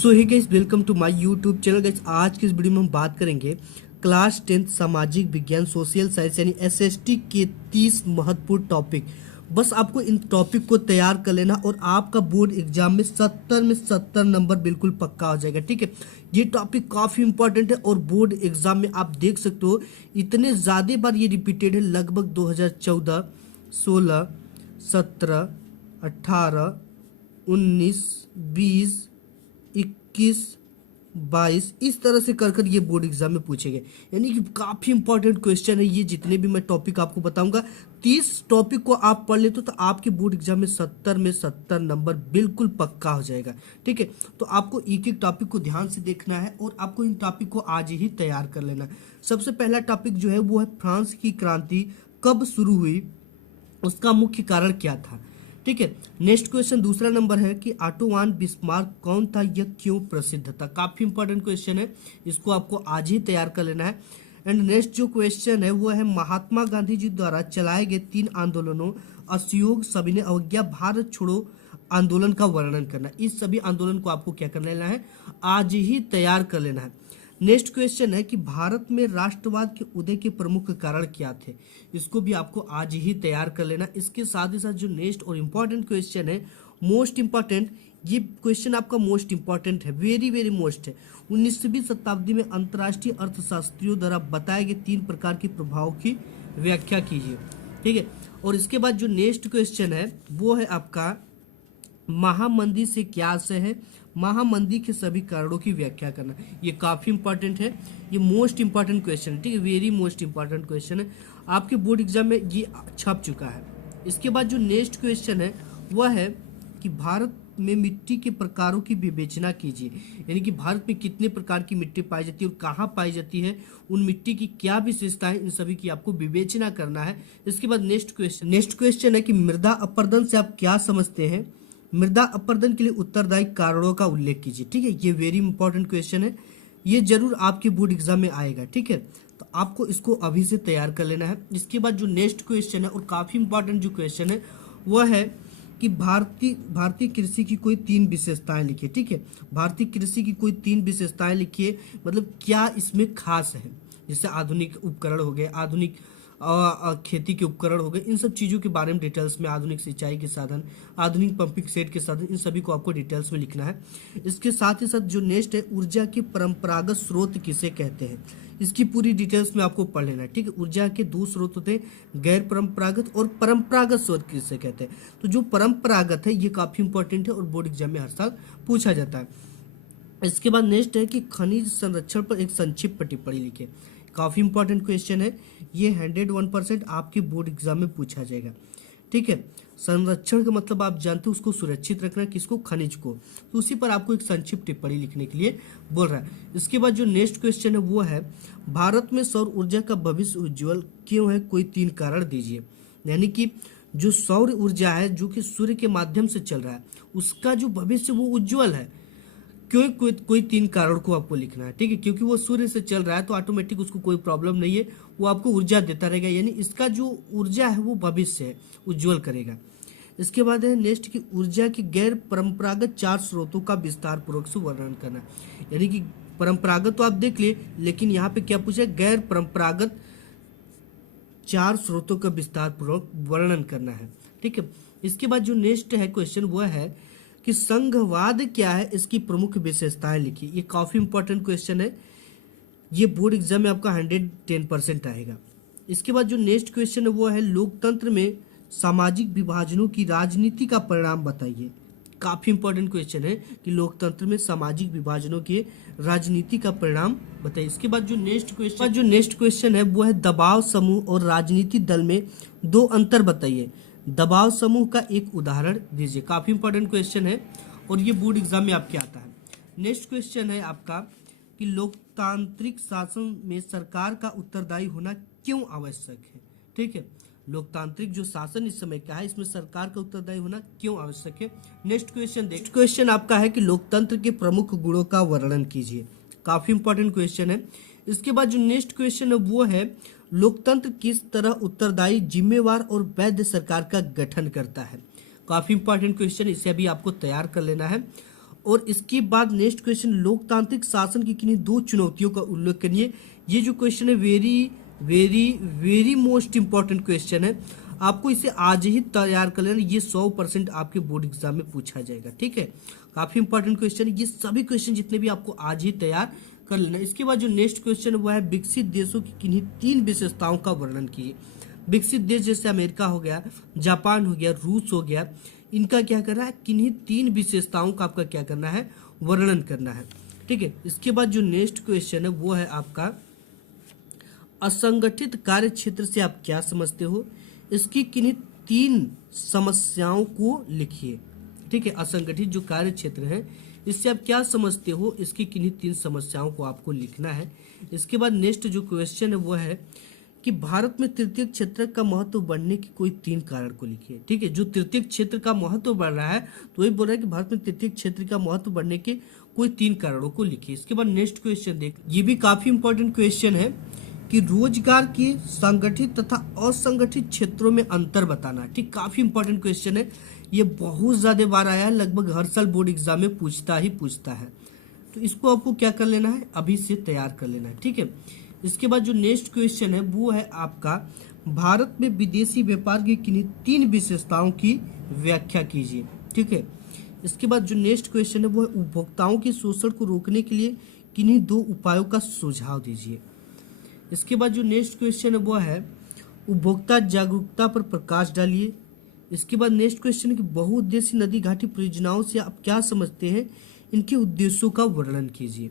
So hey guys, welcome to my YouTube channel. Guys, आज की इस वीडियो में हम बात करेंगे क्लास 10 सामाजिक विज्ञान सोशल साइंस यानी एसएसटी के 30 महत्वपूर्ण टॉपिक। बस आपको इन टॉपिक को तैयार कर लेना और आपका बोर्ड एग्जाम में 70 नंबर बिल्कुल पक्का हो जाएगा। ठीक है, ये टॉपिक काफ़ी इंपॉर्टेंट है और बोर्ड एग्जाम में आप देख सकते हो इतने ज़्यादा बार ये रिपीटेड है। लगभग 2014, 16, 17, 18, 19, 20, 21, 22 इस तरह से कर कर ये बोर्ड एग्जाम में पूछे गए। यानी कि काफ़ी इंपॉर्टेंट क्वेश्चन है ये। जितने भी मैं टॉपिक आपको बताऊंगा, 30 टॉपिक को आप पढ़ लेते तो आपके बोर्ड एग्जाम में 70 नंबर बिल्कुल पक्का हो जाएगा। ठीक है, तो आपको एक एक टॉपिक को ध्यान से देखना है और आपको इन टॉपिक को आज ही तैयार कर लेना है। सबसे पहला टॉपिक जो है वो है फ्रांस की क्रांति कब शुरू हुई, उसका मुख्य कारण क्या था। ठीक है, नेक्स्ट क्वेश्चन दूसरा नंबर है कि ऑटोवान बिस्मार्क कौन था, यह क्यों प्रसिद्ध था। काफी इंपॉर्टेंट क्वेश्चन है, इसको आपको आज ही तैयार कर लेना है। एंड नेक्स्ट जो क्वेश्चन है वो है महात्मा गांधी जी द्वारा चलाए गए 3 आंदोलनों असहयोग, सविनय अवज्ञा, भारत छोड़ो आंदोलन का वर्णन करना। इस सभी आंदोलन को आपको क्या कर लेना है, आज ही तैयार कर लेना है। नेक्स्ट क्वेश्चन है कि भारत में राष्ट्रवाद के उदय के प्रमुख कारण क्या थे। इसको भी आपको आज ही तैयार कर लेना। इसके साथ ही साथ जो नेक्स्ट और इम्पॉर्टेंट क्वेश्चन है, मोस्ट इम्पॉर्टेंट, ये क्वेश्चन आपका मोस्ट इम्पॉर्टेंट है, वेरी वेरी मोस्ट है। 19वीं शताब्दी में अंतर्राष्ट्रीय अर्थशास्त्रियों द्वारा बताए गए 3 प्रकार के प्रभावों की व्याख्या कीजिए। ठीक है, और इसके बाद जो नेक्स्ट क्वेश्चन है वो है आपका महामंदी से क्या आशय है, महामंदी के सभी कारणों की व्याख्या करना। ये काफी इंपॉर्टेंट है, ये मोस्ट इंपॉर्टेंट क्वेश्चन है। ठीक है, वेरी मोस्ट इंपॉर्टेंट क्वेश्चन है, आपके बोर्ड एग्जाम में ये छप चुका है। इसके बाद जो नेक्स्ट क्वेश्चन है वह है कि भारत में मिट्टी के प्रकारों की विवेचना कीजिए। यानी कि भारत में कितने प्रकार की मिट्टी पाई जाती है और कहाँ पाई जाती है, उन मिट्टी की क्या विशेषताएं, इन सभी की आपको विवेचना करना है। इसके बाद नेक्स्ट क्वेश्चन है कि मृदा अपरदन से आप क्या समझते हैं, मृदा अपरदन के लिए उत्तरदायी कारणों का उल्लेख कीजिए। ठीक है, ये वेरी इंपॉर्टेंट क्वेश्चन है, ये जरूर आपके बोर्ड एग्जाम में आएगा। ठीक है, तो आपको इसको अभी से तैयार कर लेना है। इसके बाद जो नेक्स्ट क्वेश्चन है और काफी इंपॉर्टेंट जो क्वेश्चन है वह है कि भारतीय कृषि की कोई 3 विशेषताएं लिखिए। ठीक है, भारतीय कृषि की कोई 3 विशेषताएं लिखिए, मतलब क्या इसमें खास है। जैसे आधुनिक उपकरण हो गए, आधुनिक खेती के उपकरण हो गए, इन सब चीज़ों के बारे में डिटेल्स में, आधुनिक सिंचाई के साधन, आधुनिक पंपिंग सेट के साधन, इन सभी को आपको डिटेल्स में लिखना है। इसके साथ ही साथ जो नेक्स्ट है, ऊर्जा के परंपरागत स्रोत किसे कहते हैं, इसकी पूरी डिटेल्स में आपको पढ़ लेना है। ठीक है, ऊर्जा के 2 स्रोत होते हैं, गैर परंपरागत और परंपरागत स्रोत किसे कहते हैं। तो जो परंपरागत है ये काफ़ी इंपॉर्टेंट है और बोर्ड एग्जाम में हर साल पूछा जाता है। इसके बाद नेक्स्ट है कि खनिज संरक्षण पर एक संक्षिप्त टिप्पणी लिखे। काफ़ी इंपॉर्टेंट क्वेश्चन है ये, 101% आपके बोर्ड एग्जाम में पूछा जाएगा। ठीक है, संरक्षण का मतलब आप जानते हो, उसको सुरक्षित रखना, किसको, खनिज को। तो उसी पर आपको एक संक्षिप्त टिप्पणी लिखने के लिए बोल रहा है। इसके बाद जो नेक्स्ट क्वेश्चन है वो है भारत में सौर ऊर्जा का भविष्य उज्ज्वल क्यों है, कोई 3 कारण दीजिए। यानी कि जो सौर ऊर्जा है जो कि सूर्य के माध्यम से चल रहा है, उसका जो भविष्य वो उज्ज्वल है, क्यों, कोई 3 कारण को आपको लिखना है। ठीक है, क्योंकि वो सूर्य से चल रहा है तो ऑटोमेटिक उसको कोई प्रॉब्लम नहीं है, वो आपको ऊर्जा देता रहेगा। यानी इसका जो ऊर्जा है वो भविष्य है, उज्ज्वल करेगा। इसके बाद है नेक्स्ट की ऊर्जा की गैर परंपरागत 4 स्रोतों का विस्तार पूर्वक से वर्णन करना। यानी कि परंपरागत तो आप देख लिए, लेकिन यहाँ पे क्या पूछा, गैर परंपरागत 4 स्रोतों का विस्तार पूर्वक वर्णन करना है। ठीक है, इसके बाद जो नेक्स्ट है क्वेश्चन वह है कि संघवाद क्या है, इसकी प्रमुख विशेषताएं लिखिए। ये काफी इंपॉर्टेंट क्वेश्चन है, ये बोर्ड एग्जाम में आपका 110% आएगा। इसके बाद जो नेक्स्ट क्वेश्चन है वो है लोकतंत्र में सामाजिक विभाजनों की राजनीति का परिणाम बताइए। काफी इंपॉर्टेंट क्वेश्चन है कि लोकतंत्र में सामाजिक विभाजनों के राजनीति का परिणाम बताइए। इसके बाद जो नेक्स्ट क्वेश्चन है वो है दबाव समूह और राजनीति दल में 2 अंतर बताइए, दबाव समूह का एक उदाहरण दीजिए। काफी इंपॉर्टेंट क्वेश्चन है और ये बोर्ड एग्जाम में आपके आता है। नेक्स्ट क्वेश्चन है आपका कि लोकतांत्रिक शासन में सरकार का उत्तरदायी होना क्यों आवश्यक है। ठीक है, लोकतांत्रिक जो शासन इस समय का है, इसमें सरकार का उत्तरदायी होना क्यों आवश्यक है। नेक्स्ट क्वेश्चन आपका है कि लोकतंत्र के प्रमुख गुणों का वर्णन कीजिए। काफी इंपॉर्टेंट क्वेश्चन है। इसके बाद जो नेक्स्ट क्वेश्चन है वो है लोकतंत्र किस तरह उत्तरदायी, जिम्मेवार और वैध सरकार का गठन करता है। काफी इंपॉर्टेंट क्वेश्चन, इसे भी आपको तैयार कर लेना है। और इसके बाद नेक्स्ट क्वेश्चन, लोकतांत्रिक शासन की किन्हीं दो चुनौतियों का उल्लेख करिए। ये जो क्वेश्चन है very very very most important question है, आपको इसे आज ही तैयार कर लेना, ये 100% आपके बोर्ड एग्जाम में पूछा जाएगा। ठीक है, काफी इंपॉर्टेंट क्वेश्चन है, ये सभी क्वेश्चन जितने भी आपको आज ही तैयार कर लेना। इसके बाद जो नेक्स्ट क्वेश्चन है वो है विकसित देशों की किन्हीं 3 विशेषताओं का वर्णन कीजिए। विकसित देश जैसे अमेरिका हो गया, जापान हो गया, रूस हो गया, इनका क्या करना है, किन्हीं 3 विशेषताओं का आपका क्या करना है, वर्णन करना है। ठीक है, इसके बाद जो नेक्स्ट क्वेश्चन है वो है आपका असंगठित कार्य क्षेत्र से आप क्या समझते हो, इसकी किन्हीं 3 समस्याओं को लिखिए। ठीक है, असंगठित जो कार्य क्षेत्र है इससे आप क्या समझते हो, इसकी किन्हीं 3 समस्याओं को आपको लिखना है। इसके बाद नेक्स्ट जो क्वेश्चन है वो है कि भारत में तृतीय क्षेत्र का महत्व बढ़ने के कोई 3 कारण को लिखिए। ठीक है, जो तृतीय क्षेत्र का महत्व बढ़ रहा है तो वही बोल रहा है कि भारत में तृतीय क्षेत्र का महत्व बढ़ने के कोई 3 कारणों को लिखिए। इसके बाद नेक्स्ट क्वेश्चन देख, ये भी काफी इंपॉर्टेंट क्वेश्चन है कि रोजगार के संगठित तथा असंगठित क्षेत्रों में अंतर बताना। ठीक, काफी इंपॉर्टेंट क्वेश्चन है, ये बहुत ज्यादा बार आया है, लगभग हर साल बोर्ड एग्जाम में पूछता है। तो इसको आपको क्या कर लेना है, अभी से तैयार कर लेना है। ठीक है, इसके बाद जो नेक्स्ट क्वेश्चन है वो है आपका भारत में विदेशी व्यापार की किन्हीं 3 विशेषताओं की व्याख्या कीजिए। ठीक है, इसके बाद जो नेक्स्ट क्वेश्चन है वो है उपभोक्ताओं के शोषण को रोकने के लिए किन्हीं 2 उपायों का सुझाव दीजिए। इसके बाद जो नेक्स्ट क्वेश्चन है वो है उपभोक्ता जागरूकता पर प्रकाश डालिए। इसके बाद नेक्स्ट क्वेश्चन है कि बहुउद्देशीय नदी घाटी परियोजनाओं से आप क्या समझते हैं, इनके उद्देश्यों का वर्णन कीजिए।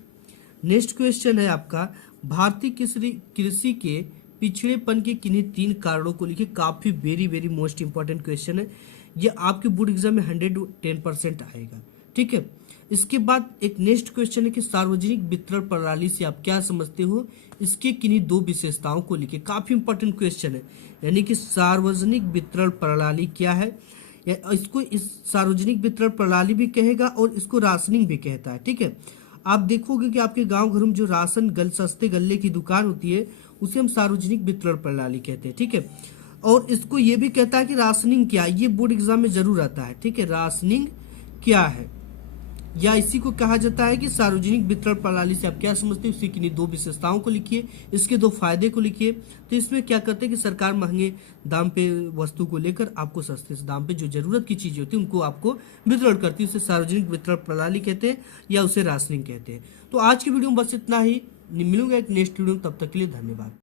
नेक्स्ट क्वेश्चन है आपका भारतीय कृषि के पिछड़ेपन के किन्हीं 3 कारणों को लिखिए। काफी very very most important question है, ये आपके बोर्ड एग्जाम में 110% आएगा। ठीक है, इसके बाद एक नेक्स्ट क्वेश्चन है कि सार्वजनिक वितरण प्रणाली से आप क्या समझते हो, इसके किन्हीं 2 विशेषताओं को लिखिए। काफी इंपॉर्टेंट क्वेश्चन है, यानी कि सार्वजनिक वितरण प्रणाली क्या है, या इसको इस सार्वजनिक वितरण प्रणाली भी कहेगा और इसको राशनिंग भी कहता है। ठीक है, आप देखोगे कि आपके गांव घरों में जो सस्ते गल्ले की दुकान होती है उसे हम सार्वजनिक वितरण प्रणाली कहते हैं। ठीक है, और इसको ये भी कहता है कि राशनिंग क्या है, ये बोर्ड एग्जाम में जरूर आता है। ठीक है, राशनिंग क्या है, या इसी को कहा जाता है कि सार्वजनिक वितरण प्रणाली से आप क्या समझते हो, इसकी किन्हीं 2 विशेषताओं को लिखिए, इसके 2 फायदे को लिखिए। तो इसमें क्या करते हैं कि सरकार महंगे दाम पे वस्तु को लेकर आपको सस्ते दाम पे जो जरूरत की चीजें होती है उनको आपको वितरण करती है, उसे सार्वजनिक वितरण प्रणाली कहते हैं या उसे राशनिंग कहते हैं। तो आज की वीडियो में बस इतना ही, मिलूंगा एक नेक्स्ट वीडियो में, तब तक के लिए धन्यवाद।